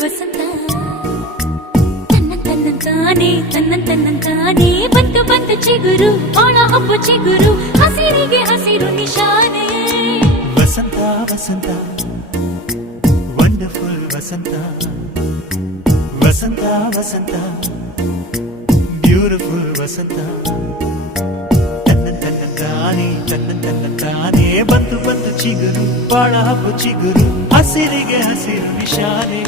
ವಸಂತ ತನ್ನಂತಾನೆ ಬಂತು ಬಂತು ಚಿಗುರು ಬಾಳ ಹಬ್ಬ ಚಿಗುರು ಹಸಿರಿಗೆ ಹಸಿರು ನಿಶಾನೆ ವಸಂತ ವಸಂತ ವಂಡರ್ಫುಲ್ ವಸಂತ ವಸಂತ ವಸಂತ ಬ್ಯೂಟಿಫುಲ್ ವಸಂತ ತನ್ನಂತಾನೆ ಬಂತು ಬಂತು ಚಿಗುರು ಬಾಳ ಹಬ್ಬ ಚಿಗುರು ಹಸಿರಿಗೆ ಹಸಿರು ನಿಶಾನೆ